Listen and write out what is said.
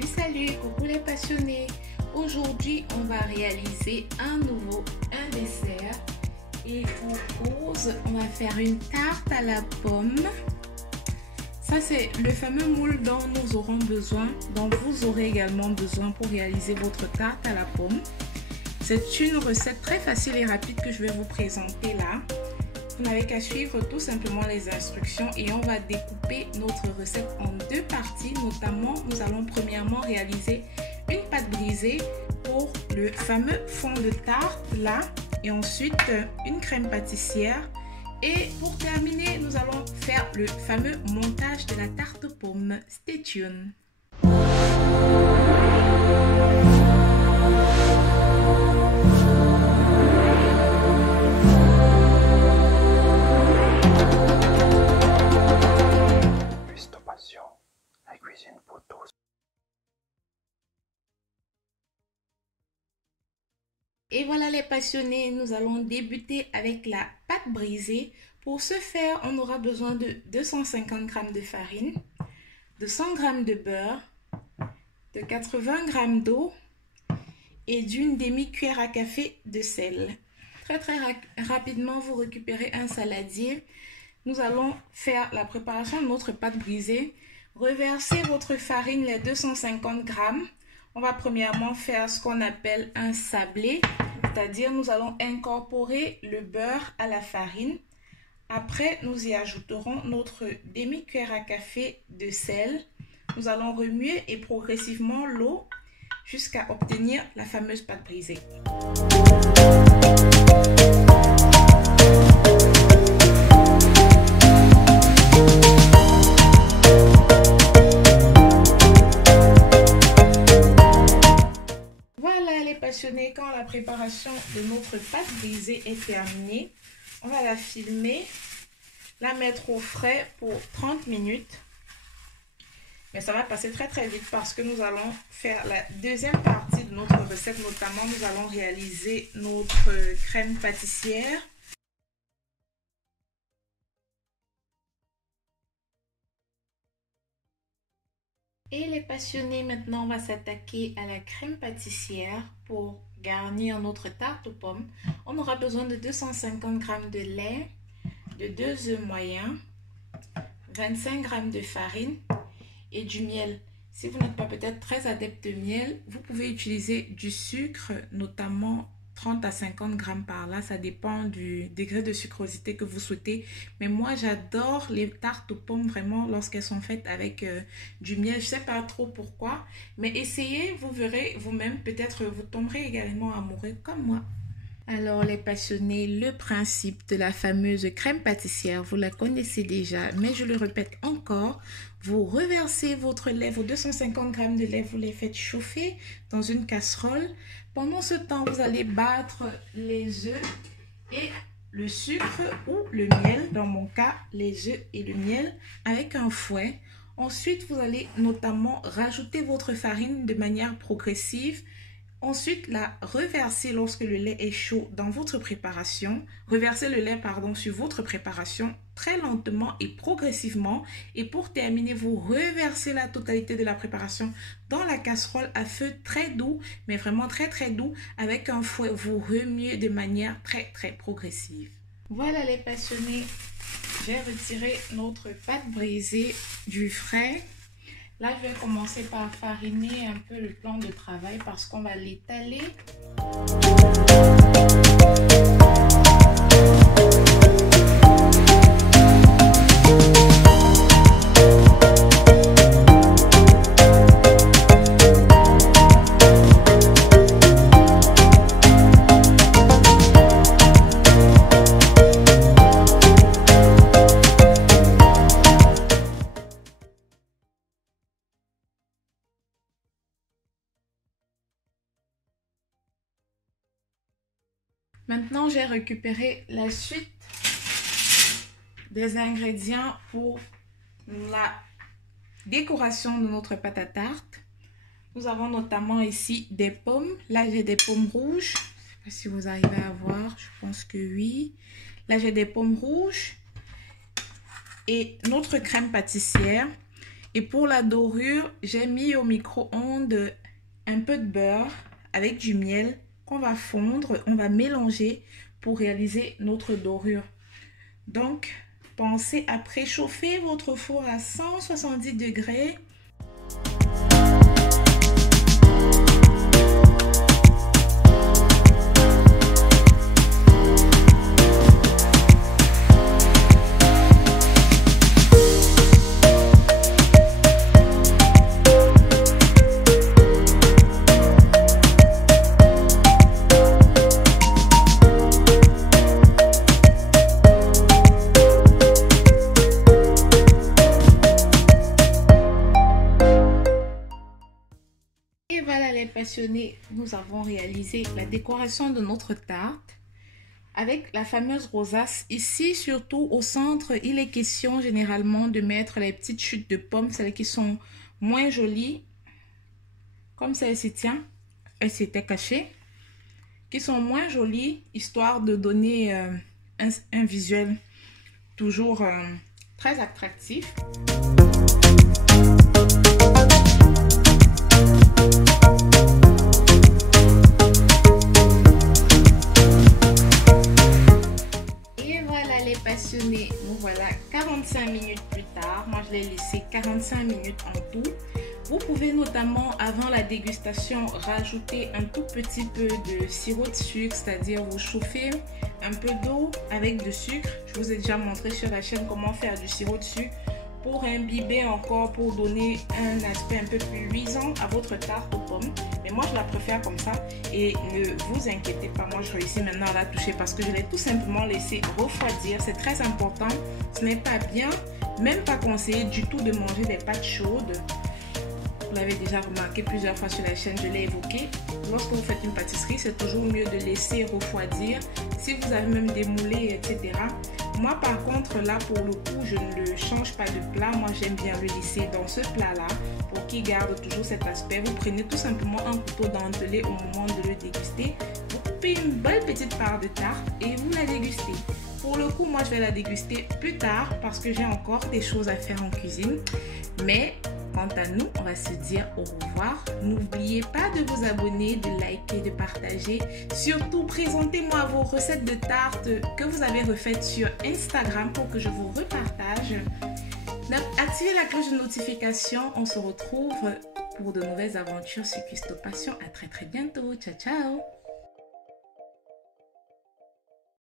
Salut, coucou les passionnés. Aujourd'hui, on va réaliser un dessert. Et pour cause, on va faire une tarte à la pomme. Ça, c'est le fameux moule dont nous aurons besoin, dont vous aurez également besoin pour réaliser votre tarte à la pomme. C'est une recette très facile et rapide que je vais vous présenter là. Vous n'avez qu'à suivre tout simplement les instructions et on va découper notre recette en deux parties. Notamment, nous allons premièrement réaliser une pâte brisée pour le fameux fond de tarte là et ensuite une crème pâtissière. Et pour terminer, nous allons faire le fameux montage de la tarte aux pommes. Stay tuned! La cuisine pour tous. Et voilà les passionnés, nous allons débuter avec la pâte brisée. Pour ce faire, on aura besoin de 250 g de farine, de 100 g de beurre, de 80 g d'eau et d'une demi-cuillère à café de sel. Très rapidement, vous récupérez un saladier. Nous allons faire la préparation de notre pâte brisée. Reversez votre farine, les 250 g. On va premièrement faire ce qu'on appelle un sablé, c'est-à-dire nous allons incorporer le beurre à la farine. Après, nous y ajouterons notre demi-cuillère à café de sel. Nous allons remuer et progressivement l'eau jusqu'à obtenir la fameuse pâte brisée. Quand la préparation de notre pâte brisée est terminée, on va la filmer, la mettre au frais pour 30 minutes. Mais ça va passer très vite parce que nous allons faire la deuxième partie de notre recette. Notamment, nous allons réaliser notre crème pâtissière. Et les passionnés, maintenant on va s'attaquer à la crème pâtissière pour garnir notre tarte aux pommes. On aura besoin de 250 g de lait, de 2 œufs moyens, 25 g de farine et du miel. Si vous n'êtes pas peut-être très adepte de miel, vous pouvez utiliser du sucre, notamment 30 à 50 g par là, ça dépend du degré de sucrosité que vous souhaitez. Mais moi, j'adore les tartes aux pommes vraiment lorsqu'elles sont faites avec du miel. Je ne sais pas trop pourquoi, mais essayez, vous verrez vous-même, peut-être vous tomberez également amoureux comme moi. Alors les passionnés, le principe de la fameuse crème pâtissière, vous la connaissez déjà, mais je le répète encore. Vous reversez votre lait, vos 250 g de lait, vous les faites chauffer dans une casserole. Pendant ce temps, vous allez battre les œufs et le sucre ou le miel, dans mon cas, les œufs et le miel avec un fouet. Ensuite, vous allez notamment rajouter votre farine de manière progressive. Ensuite, la reverser lorsque le lait est chaud dans votre préparation. Reversez le lait, sur votre préparation très lentement et progressivement. Et pour terminer, vous reversez la totalité de la préparation dans la casserole à feu très doux, mais vraiment très doux. Avec un fouet, vous remuez de manière très progressive. Voilà les passionnés, j'ai retiré notre pâte brisée du frais. Là, je vais commencer par fariner un peu le plan de travail parce qu'on va l'étaler. Maintenant, j'ai récupéré la suite des ingrédients pour la décoration de notre pâte à tarte. Nous avons notamment ici des pommes. Là, j'ai des pommes rouges. Je ne sais pas si vous arrivez à voir. Je pense que oui. Là, j'ai des pommes rouges et notre crème pâtissière. Et pour la dorure, j'ai mis au micro-ondes un peu de beurre avec du miel qu'on va fondre, on va mélanger pour réaliser notre dorure. Donc, pensez à préchauffer votre four à 170 degrés. Et voilà les passionnés, nous avons réalisé la décoration de notre tarte avec la fameuse rosace. Ici, surtout au centre, il est question généralement de mettre les petites chutes de pommes, celles qui sont moins jolies, comme celle-ci, tiens, elle s'était cachée, qui sont moins jolies, histoire de donner un visuel toujours très attractif. Passionnés, nous voilà 45 minutes plus tard. Moi je l'ai laissé 45 minutes en tout. Vous pouvez notamment avant la dégustation rajouter un tout petit peu de sirop de sucre, c'est-à-dire vous chauffez un peu d'eau avec du sucre. Je vous ai déjà montré sur la chaîne comment faire du sirop de sucre pour imbiber encore, pour donner un aspect un peu plus luisant à votre tarte aux pommes. Mais moi je la préfère comme ça et ne vous inquiétez pas, moi je réussis maintenant à la toucher parce que je l'ai tout simplement laissé refroidir. C'est très important, ce n'est pas bien, même pas conseillé du tout de manger des pâtes chaudes. Vous l'avez déjà remarqué plusieurs fois sur la chaîne, je l'ai évoqué. Lorsque vous faites une pâtisserie, c'est toujours mieux de laisser refroidir. Si vous avez même des moulets, etc. Moi par contre là pour le coup je ne change pas de plat, moi j'aime bien le laisser dans ce plat là pour qu'il garde toujours cet aspect. Vous prenez tout simplement un couteau dentelé au moment de le déguster, vous coupez une belle petite part de tarte et vous la dégustez. Pour le coup moi je vais la déguster plus tard parce que j'ai encore des choses à faire en cuisine, mais quant à nous, on va se dire au revoir. N'oubliez pas de vous abonner, de liker, de partager. Surtout, présentez-moi vos recettes de tartes que vous avez refaites sur Instagram pour que je vous repartage. Activez la cloche de notification. On se retrouve pour de nouvelles aventures sur Custo Passion. À très bientôt. Ciao, ciao.